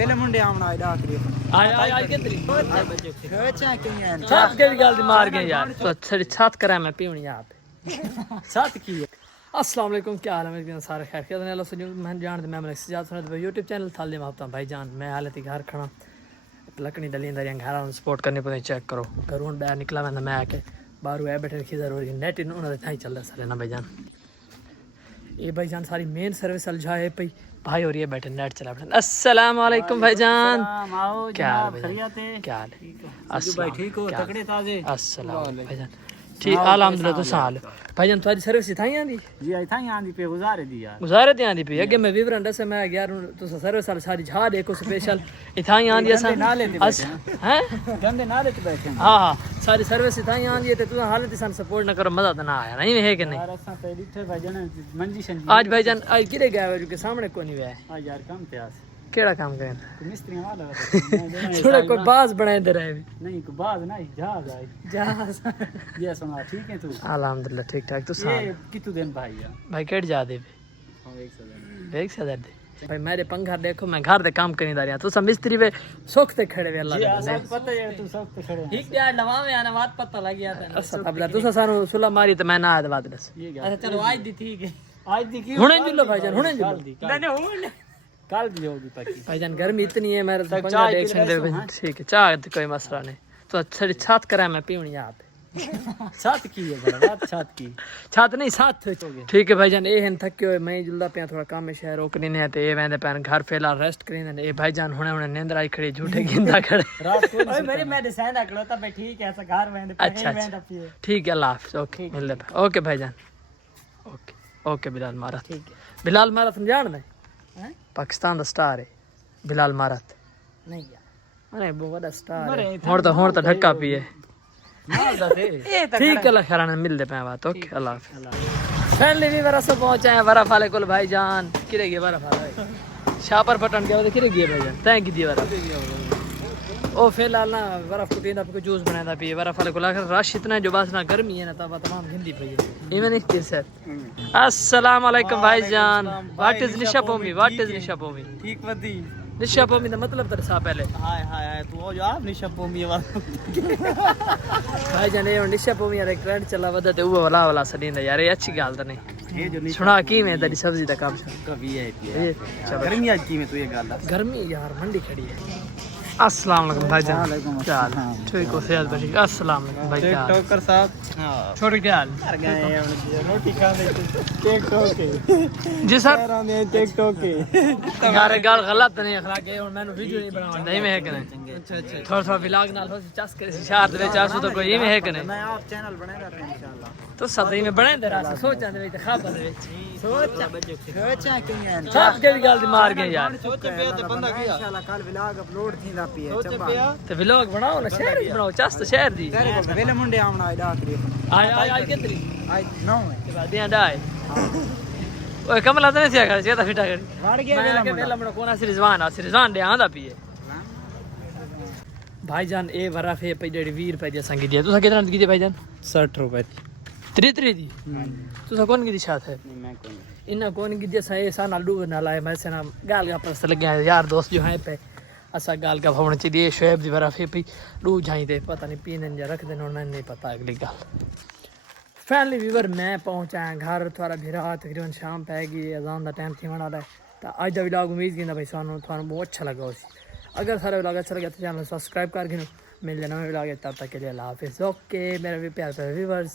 ਪਹਿਲੇ ਮੁੰਡੇ ਆਉਣਾ ਇਹਦਾ ਆਖਰੀ ਆ ਕਿੱਧਰੀ ਖੇਚਾਂ ਕਿਵੇਂ ਛੱਤ ਕਿਹੜੀ ਗੱਲ ਦੀ ਮਾਰ ਗਏ ਯਾਰ تو چھڑی چھت کرا میں پیونی یہاں پہ چھت کی ہے السلام علیکم کیا حال ہے میرے سارے خیر خیریت ہیں اللہ سے میں جان دے میں ملک سجاد سنت بھائی یوٹیوب چینل تھال دے ماپتا بھائی جان میں حالت گھر کھڑا لکڑی دلین دریاں گھر سپورٹ کرنی پڑے چیک کرو گھروں باہر نکلا میں آ کے باہر ہے بیٹھے رکھی ضروری نیٹ انہوں نے تھا ہی چل رہا سارے نا بھائی جان یہ بھائی جان ساری مین سروس الجھائے پئی بھائی اور یہ بیٹھے نیٹ چلا بیٹھے السلام علیکم بھائی جان کیا حال ہے کیا حال ہے بھائی ٹھیک ہو تکڑے تازے السلام علیکم بھائی جان ٹھیک الحمدللہ تو سال بھائی جان تھوڑی سروس تھائی آندی جی آئی تھائی آندی پہ گزارے دی یار گزارے دی آندی پہ اگے میں ویورن دس میں گیا تو سروس والی ساری جھا دیکھو سپیشل تھائی آندی اساں نالے تے بیٹھے ہیں گندے نالے تے بیٹھے ہاں ہاں ساری سروس تھائی آندی تے تو حالت سان سپورٹ نہ کرو مزہ تو نہ آیا نہیں ہے کہ نہیں یار اساں تے ڈٹھے بھائی جان منجی شنجی آج بھائی جان آج کدے گیا جو کہ سامنے کو نہیں ہے آ یار کم پیاس کیڑا کام کریں مستری والا تھوڑا کوئی باز بنائے دے رہے نہیں کو باز نہیں جہاز آئی جہاز یہ سنا ٹھیک ہے تو الحمدللہ ٹھیک ٹھاک تو سال یہ کتو دن بھائی یار بھائی کیڑ جا دے ایک سے دے بھائی میرے پنکھا دیکھو میں گھر دے کام کرنی داریا تو سب مستری وے سوکھ تے کھڑے وے اللہ جی دے سب پتہ ہے تو سب تے کھڑے ٹھیک یار لوا میں انا بات پتہ لگ گیا تھا اچھا ابلا تو سانو سلا ماری تے میں نہ آد بات دس اچھا چلو آج دی ٹھیک ہے آج دی کی ہن جلو بھائی جان ہن جلو نہیں کل دی ہوگی پکی بھائی جان گرمی اتنی ہے میرے پنکھا دیکھ سکتے ہو ٹھیک ہے چائے کوئی مسئلہ نہیں تو چھڑی چھت کرا میں پیونی یہاں پہ ساتھ کی ہے بڑا بات ساتھ کی چھت نہیں ساتھ ٹھیک ہے بھائی جان اے ہن تھکے ہوئے میں جلدا پیا تھوڑا کام میں شہر روکنی نے تے اے ویندے پین گھر فی الحال ریسٹ کرین اے بھائی جان ہنے نیندر آئی کھڑی جھوٹے گیندا کھڑے رات کو اوے میری میں ڈیسائن اکلو تا میں ٹھیک ہے ایسا گھر ویندے اچھا ٹھیک ہے اللہ حافظ اوکے ملے اوکے بھائی جان اوکے اوکے بلال مارت بلال مارت جان میں پاکستان دا سٹار ہے بلال مارت نہیں یار ارے بہت بڑا سٹار ہے ہن تو ڈھکا پیے ٹھیک ہے خیرانے مل دے پے بات اوکے اللہ حافظ فیملی بھی برا سے پہنچے ہیں برف والے کول بھائی جان کرے گئے برف والے شاپر پٹن گیا کرے گئے بھائی جان تین کی دی برف او فی الحال نا برف کو پیندا پہ جوس بنایا پی برف والے کول آخر رش اتنا ہے جو بس نہ گرمی ہے نا تب تمام گندی پئی ہے ایون ایک تیر سر السلام علیکم بھائی جان what is Nisha پومی what is نشا پومی ٹھیک ودی نشا پومی دا مطلب ترسا پہلے ہائے ہائے تو جو آپ نشا پومی والا بھائی جان یہ نشا پومی ایک ٹرینڈ چلا ودا تے او والا والا سدیندا یار یہ اچھی گل تے نہیں یہ جو سنا کی میں دی سبزی دا کام کبھی ہے گرمی اج کی میں تو یہ گل گرمی یار منڈی کھڑی ہے السلام علیکم بھائی جان کیا حال ٹھیک ہو صحت بڑی السلام علیکم بھائی جان ٹوکر صاحب چھوٹے کیا حال گئے روٹی کھانے ٹیک ٹوک جی سر ٹیک ٹوک یار گل غلط نہیں اخلاق ہے ہن مینوں ویڈیو نہیں بناون نہیں میں ہے کہ نہیں تھوڑا تھوڑا ولاگ نال ہو چس کرے شہر دے وچ آسو تو کوئی میں ہے کہ نہیں میں آپ چینل بنا رہا ہوں انشاءاللہ تو صدی میں بنے دے رہا سوچاں دے وچ خابر دے وچ سوچاں کیویں سب کیڑی گل دی مار گئے یار سوچ پیا تے بندہ کیا انشاءاللہ کل ولاگ اپلوڈ تھیندا پیا چبا تے ولاگ بناؤ نا شہر دی بناؤ چس تے شہر دی تیرے کو ویلے منڈے آونا ایڈا آخری آئی کتری آئی نو ہے کے بعد دیاں ڈائے اوے کملا تے نہیں سی کر چیتا فٹا کر وڑ گیا میں کہ ویلا منڈا کونا سی رضوان دے آندا پیے بھائی جان اے برف ہے پئی جڑی 20 روپے دی سنگی دی تو کتنا دی بھائی جان 60 روپے تری دی تو کون کی دی شات ہے میں کون انہاں کون کی دی سائے سان الڈو نہ لائے میں سے نا گال گا پرس لگیا یار دوست جو ہیں پہ اسا گال کا بھون چ دی شعیب دی برف ہے پئی ڈو جائیں دے پتہ نہیں پینے جا رکھ دین انہاں نہیں پتہ اگلی گل فیملی ویور میں پہنچا گھر تھوڑا بھرا تقریباً شام پہ گئی اذان دا ٹائم تھی والا ہے تو اج دا ولاگ امید کیندا بھائی سانو بہت اچھا لگا اسی اگر سارا ولاگ اچھا لگا تو چینل سبسکرائب کر گھنو مل جانا ولاگ تب تک کے لیے اللہ حافظ اوکے میرے بھی پیارے ویورز